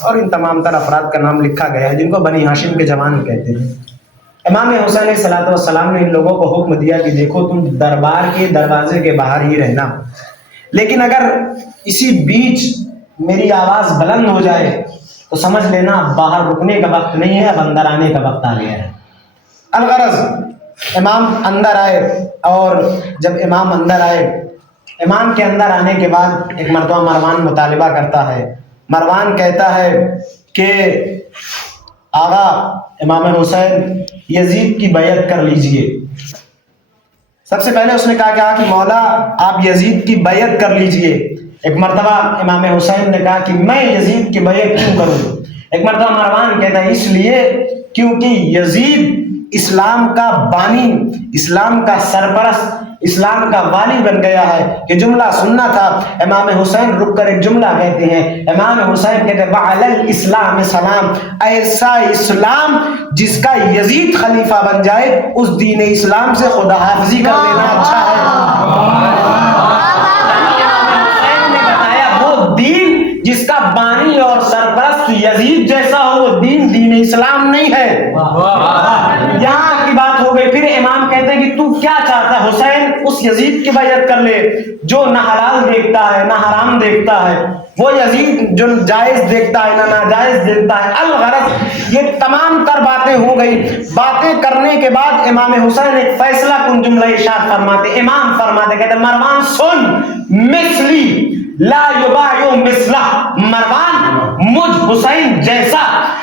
اور ان تمام تر افراد کا نام لکھا گیا ہے جن کو بنی ہاشم کے جوان کہتے ہیں۔ امام حسین علیہ الصلوۃ والسلام نے ان لوگوں کو حکم دیا کہ دیکھو تم دربار کے دروازے کے باہر ہی رہنا، لیکن اگر اسی بیچ میری آواز بلند ہو جائے تو سمجھ لینا اب باہر رکنے کا وقت نہیں ہے، اب اندر آنے کا وقت آ گیا ہے۔ الغرض امام اندر آئے، اور جب امام اندر آئے، امام کے اندر آنے کے بعد ایک مرتبہ مروان مطالبہ کرتا ہے۔ مروان کہتا ہے کہ آغا امام حسین یزید کی بیعت کر لیجئے۔ سب سے پہلے اس نے کہا کہ مولا آپ یزید کی بیعت کر لیجئے۔ ایک مرتبہ امام حسین نے کہا کہ میں یزید کی بیعت کیوں کروں؟ ایک مرتبہ مروان کہتا ہے اس لیے کیونکہ یزید اسلام کا بانی، اسلام کا سرپرست، اسلام کا والی بن گیا ہے کہ جملہ سننا تھا۔ امام حسین رک کر ایک جملہ کہتے ہیں، امام حسین کہتے ہیں وعلی الاسلام سلام، ایسا اسلام جس کا یزید خلیفہ بن جائے اس دین اسلام سے خدا حافظی کر لینا اچھا ہے۔ حسین نے بتایا وہ دین جس کا بانی اور سرپرست یزید جیسا ہو وہ دین دین اسلام نہیں ہے۔ یہاں کی بات ہو گئی۔ پھر امام کہتے ہیں کہ تو کیا چاہتا ہے؟ حسین اس یزید کی بیعت کر لے جو نہ حلال دیکھتا ہے نہ حرام دیکھتا ہے، وہ یزید جو جائز دیکھتا ہے نہ ناجائز دیکھتا ہے۔ الغرض یہ تمام تر باتیں ہو گئی۔ باتیں کرنے کے بعد امام حسین ایک فیصلہ کن جملہ ارشاد فرماتے، امام فرماتے کہتے مروان سن، مثلی لا یباع مثلہ، مروان مجھ حسین جیسا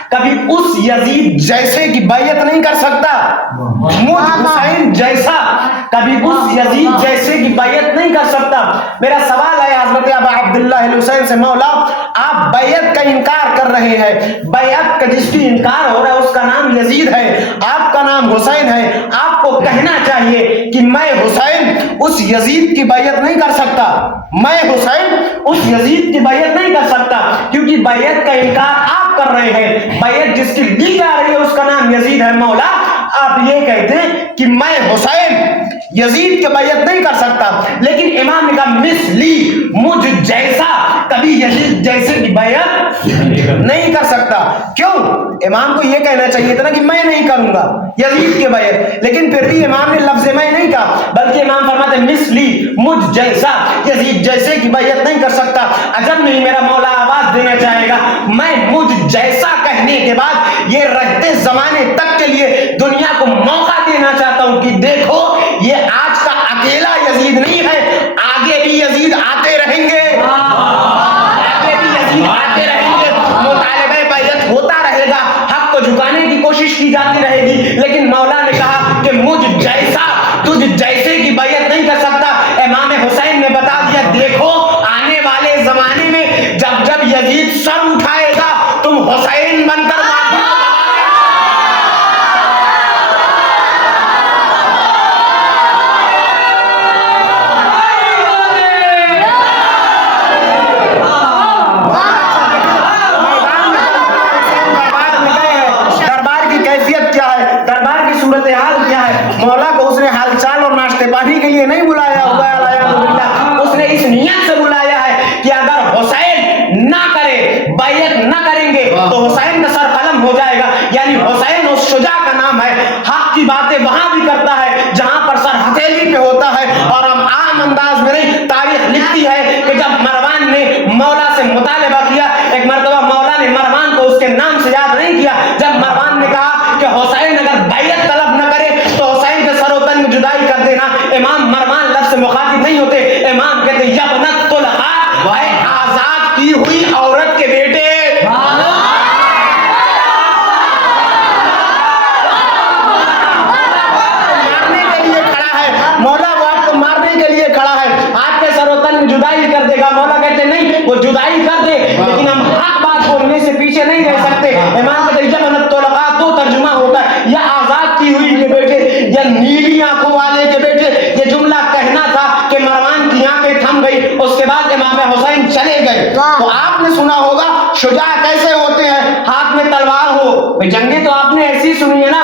کبھی اس یزید جیسے کی بیعت نہیں کر سکتا، مجھ حسین جیسا کبھی اس یزید جیسے کی بیعت نہیں کر سکتا۔ میرا سوال ہے حضرت ابا عبداللہ حسین سے، مولا آپ بیعت کا انکار کر رہے ہیں، بیعت کا جس کی انکار ہو رہا ہے اس کا نام یزید ہے، آپ کا نام حسین ہے، آپ کو کہنا چاہیے کہ میں حسین اس یزید کی بیعت نہیں کر سکتا، میں حسین اس یزید کی بیعت نہیں کر سکتا، کیونکہ بیعت کا انکار آپ کر رہے ہیں، بیعت جس کی لی جا رہی ہے اس کا نام یزید ہے۔ مولا آپ یہ کہتے ہیں کہ میں حسین یزید کی بیعت نہیں کر سکتا، لیکن امام نے کہا مثلی مجھ جیسا کبھی یزید جیسے کی بیعت نہیں کر سکتا۔ کیوں؟ امام کو یہ کہنا چاہیے تھا نا کہ میں نہیں کروں گا یزید کی بیعت، لیکن پھر بھی امام نے لفظ میں نہیں کہا، بلکہ امام فرماتے ہیں مثلی مجھ جیسا یزید جیسے کی بیعت نہیں کر سکتا۔ عجب نہیں میرا مولا آواز دینا چاہے گا، میں مجھ جیسا کہنے کے بعد یہ رہتے زمانے تک کے لیے دنیا کو موقع دینا چاہتا ہوں کہ دیکھو یہ آج کا اکیلا یزید نہیں ہے، آگے بھی یزید آتے رہیں گے، آگے بھی یزید آتے رہیں گے، مطالبہ بیعت ہوتا رہے گا، حق کو جھکانے کی کوشش کی جاتی رہے گی، لیکن مولا نے کہا کہ مجھ جیسا تجھ جیسے کی بیعت نہیں کر سکتا۔ امام حسین نے بتا دیا دیکھو آنے والے زمانے میں جب جب یزید سر اٹھائے گا تم حسین بن کر مولا کو اس نے حال چال اور ناشتے پانی کے لیے نہیں بلایا ہوا، اس نے اس نیت سے بلایا ہے کہ اگر حسین نہ کرے بیعت نہ کریں گے تو حسین کا سر قلم ہو جائے گا، یعنی حسین اس شجاع کا نام ہے، حق کی باتیں وہاں بھی کرتا ہے جہاں پر سر ہتھیلی پہ ہوتا ہے، اور ہم عام انداز میں نہیں، تاریخ لکھتی ہے کہ جب مروان نے مولا سے مطالبہ کیا، ایک مرتبہ مولا نے مروان کو اس کے نام سے یاد نہیں کیا، جب مروان نے کہا کہ حسین اگر بیعت طلب نہ کرے تو حسین کے سر و تن میں جدائی کر دینا، امام مروان لفظ سے مخاطب نہیں ہوتے، امام کہتے یبنت طلحہ، اے آزاد کی ہوئی عورت کے بیٹے، مارنے کے لیے کھڑا ہے مولا، وہ آپ کو مارنے کے لیے کھڑا ہے، آپ کے سر و تن میں جدائی کر دے گا۔ مولا کہتے نہیں وہ جدائی کر دے لیکن ہم حق بات بولنے سے پیچھے نہیں رہ سکتے۔ امام کہتے یبنت طلحہ دو ترجمہ ہوتا ہے، یا آزاد کی ہوئی کے بیٹے یا نیلی آنکھوں والے کے بیٹے، یہ جملہ کہنا تھا کہ مروان کی آنکھیں تھم گئی، اس کے بعد امام حسین چلے گئے۔ تو آپ نے سنا ہوگا شجاع کیسے ہوتے ہیں، ہاتھ میں تلوار ہو، جنگیں تو آپ نے ایسی سنی ہے نا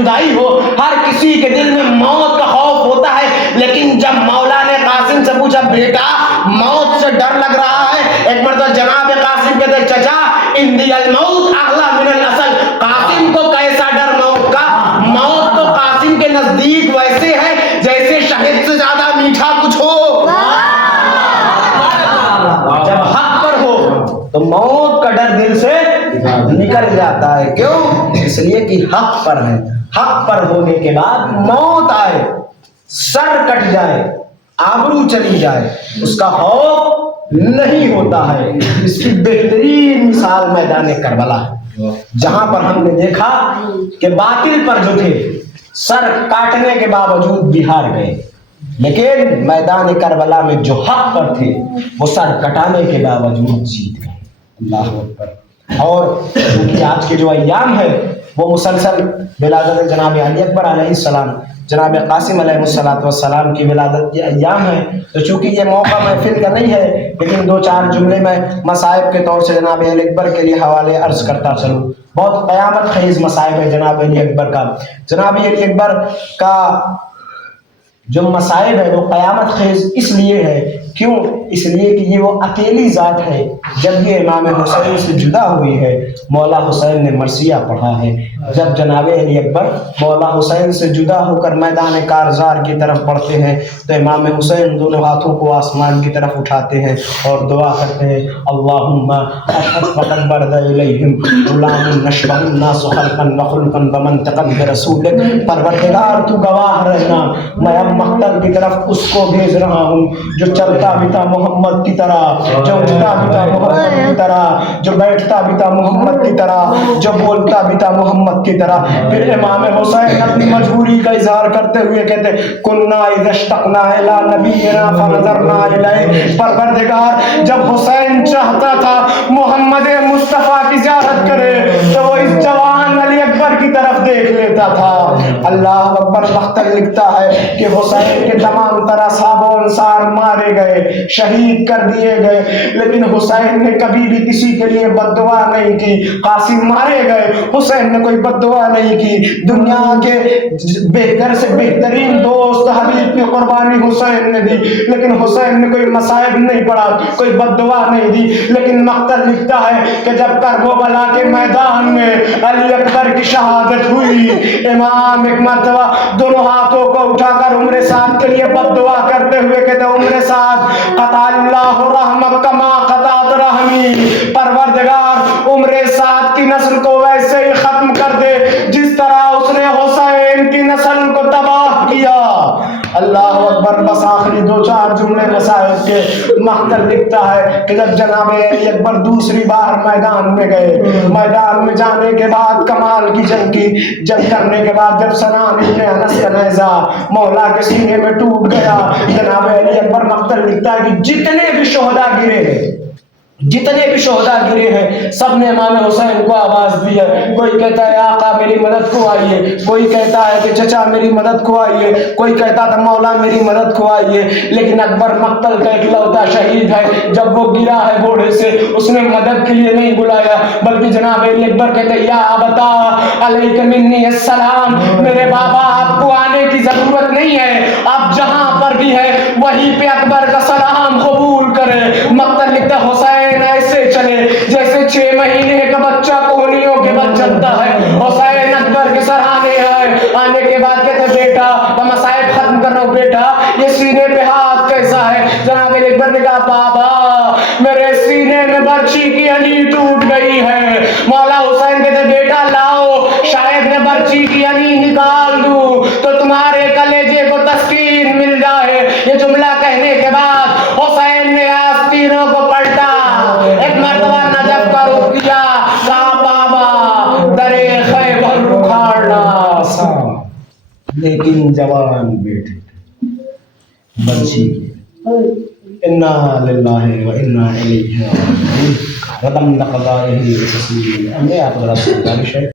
جدائی ہو، ہر کسی کے دل میں موت کا خوف ہوتا ہے، لیکن جب مولا نے قاسم سے پوچھا بیٹا موت سے ڈر لگ رہا ہے، ایک مرتبہ جناب قاسم کہتے چچا اندی الموت اغلی من الاصل، قاسم کو کیسا ڈر موت کا؟ موت تو قاسم کے نزدیک ویسے ہے جیسے شہد سے زیادہ میٹھا کچھ ہو۔ جب حق پر ہو تو موت کا ڈر دل سے نکل جاتا ہے، کیوں؟ اس لیے کہ حق پر ہے۔ حق پر ہونے کے بعد موت آئے، سر کٹ جائے، آبرو چلی جائے، اس کا خوف نہیں ہوتا ہے۔ اس کی بہترین مثال میدان کربلا ہے، جہاں پر ہم نے دیکھا کہ باطل پر جو تھے سر کاٹنے کے باوجود بھی ہار گئے، لیکن میدان کربلا میں جو حق پر تھے وہ سر کٹانے کے باوجود جیت گئے۔ اللہ اکبر۔ اور کیونکہ آج کے جو ایام ہے وہ مسلسل ولادت جناب علی اکبر علیہ السلام، جناب قاسم علیہ السلام کی ولادت کے ایام ہیں، تو چونکہ یہ موقع محفل کا نہیں ہے، لیکن دو چار جملے میں مصائب کے طور سے جناب علی اکبر کے لیے حوالے عرض کرتا چلوں۔ بہت قیامت خیز مصائب ہے جناب علی اکبر کا۔ جناب علی اکبر کا جو مصائب ہے وہ قیامت خیز اس لیے ہے، کیوں؟ اس لیے کہ یہ وہ اکیلی ذات ہے، جب یہ امام حسین سے جدا ہوئی ہے مولا حسین نے مرثیہ پڑھا ہے۔ جب جناب علی اکبر مولا حسین سے جدا ہو کر میدان کارزار کی طرف بڑھتے ہیں تو امام حسین دونوں ہاتھوں کو آسمان کی طرف اٹھاتے ہیں اور دعا کرتے ہیں اللہم اشہد فقد برد الیہم غلام نشبہ الناس خلقا وخلقا ومنطقا برسولک، پروردگار تو گواہ رہنا میں اب مقتل کی طرف اس کو بھیج رہا ہوں جو چلتا بھی تھا محمد کی طرح، جو اٹھتا بھی تھا محمد کی طرح، جو بیٹھتا بھی تھا محمد کی طرح، جو بولتا بھی تھا محمد کی طرح۔ پھر امام حسین اپنی مجبوری کا اظہار کرتے ہوئے کہتے کننا اذا اشتقنا الی نبینا فنظرنا الیہ، پروردگار جب حسین چاہتا تھا محمد مصطفیٰ کی زیارت کرے تو وہ اس جوان علی اکبر کی طرف دیکھ لیتا تھا۔ اللہ اکبر۔ مختل لکھتا ہے کہ حسین کے تمام طرح صحابہ و انصار مارے گئے، شہید کر دیے گئے، لیکن حسین نے کبھی بھی کسی کے لیے بد دعا نہیں کی۔ قاسم مارے گئے، حسین نے کوئی بد دعا نہیں کی۔ دنیا کے بہتر سے بہترین دوست حبیب کی قربانی حسین نے دی، لیکن حسین نے کوئی مصائب نہیں پڑا، کوئی بد دعا نہیں دی۔ لیکن مقتل لکھتا ہے کہ جب کربلا کے میدان میں علی اکبر کی شہادت ہوئی، امام ایک مرتبہ دونوں ہاتھوں کو اٹھا کر عمر سعد کے لیے بد دعا کرتے ہوئے کہتے عمر سعد قطع اللہ رحمک کما قطعت رحمی، پروردگار عمر سعد کی نسل کو ویسے ہی ختم کر دے جس طرح اس نے حسین کی نسل کو تباہ کیا۔ اللہ اکبر۔ بس آخری دو چار جملے مسائل کے مقتل لکھتا ہے کہ جب جناب علی اکبر دوسری بار میدان میں گئے، میدان میں جانے کے بعد کمال کی جنگ کی، جنگ کرنے کے بعد جب سنان ابن انس کا نیزہ مولا کے سینے میں ٹوٹ گیا، جناب علی اکبر مقتل لکھتا ہے کہ جتنے بھی شہداء گرے ہیں، جتنے بھی شہداء گرے ہیں سب نے امام حسین کو آواز دی ہے۔ کوئی کہتا ہے آقا میری مدد کو آئیے، کوئی کہتا ہے کہ چچا میری مدد کو آئیے، کوئی کہتا تھا مولا میری مدد کو آئیے، لیکن اکبر مقتل کا اکلوتا شہید ہے، جب وہ گرا ہے گھوڑے سے اس نے مدد کے لیے نہیں بلایا، بلکہ جناب علی اکبر کہتے یا ابتا علیک منی السلام، میرے بابا آپ کو آنے کی ضرورت نہیں ہے، آپ جہاں پر بھی ہے وہیں پہ اکبر کا سلام قبول کرے۔ مقتل لکھتا حسین ایسے چلے جیسے 6 مہینے کا بچہ کوہنیوں کے بعد چلتا ہے۔ حسین اکبر کے سرانے آئے، آنے کے بعد کہتے بیٹا میں مصائب ختم کر رہا ہوں، بیٹا یہ سینے پہ ہاتھ کیسا ہے؟ جناب علی اکبر نے کہا بابا میرے سینے میں برچی کی علی ٹوٹ گئی ہے۔ مولا حسین کہتے بیٹا لاؤ شاید میں برچی کی علی نکال دوں تو تمہارے کلیجے کو تسکین مل جائے۔ یہ جملہ کہنے کے بعد حسین نے آستینوں کو پلٹا، ایک مرتبہ نجف کا رخ کیا، کہا بابا درے خیبر اکھاڑنا آسان لیکن جوان بیٹے برچی انا للہ و انا الیہ راجعون۔ رقم نقضائہ تسلیم۔ میں آپ ذرا